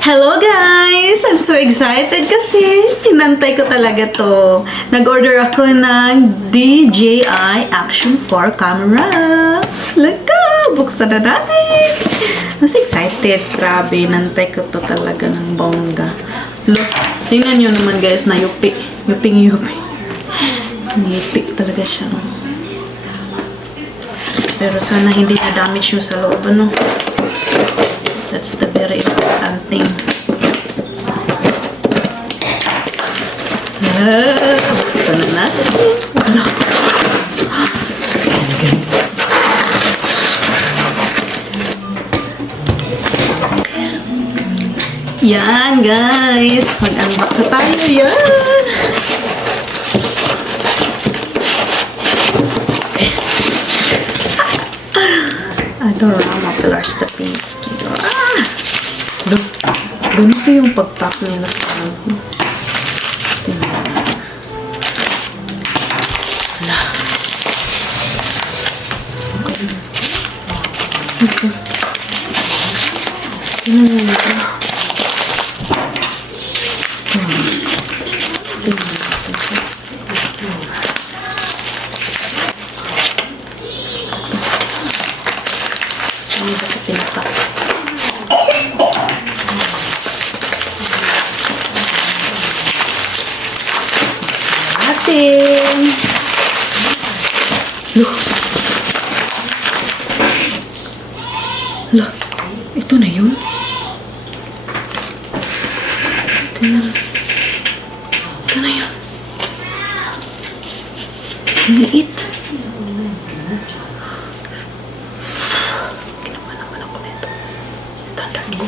Hello guys! I'm so excited kasi tinantay ko talaga to. Nag-order ako ng DJI Action 4 camera. Look! Buksan na natin! Mas excited. Grabe, nantay ko to talaga ng bongga. Look! Tingnan nyo naman guys na yupi. Yuping-yupi. Yupi talaga siya. Pero sana hindi na-damage yung sa loob, ano? That's the very important thing. Buksan na natin. Ano? Guys. Yan, guys. Mag-unbox na tayo. Yan. Adorama Pilar Stepinski. Ganito yung pag-pack nila sa ako. Tingnan. Hala. Okay. Okay. Tingnan mo ito. Tingnan mo ito. Ano ba ito pinapak? Loh. Loh. Ito na yun. Ito na yun. Liit. Ginawa naman ako nito. Standard ko.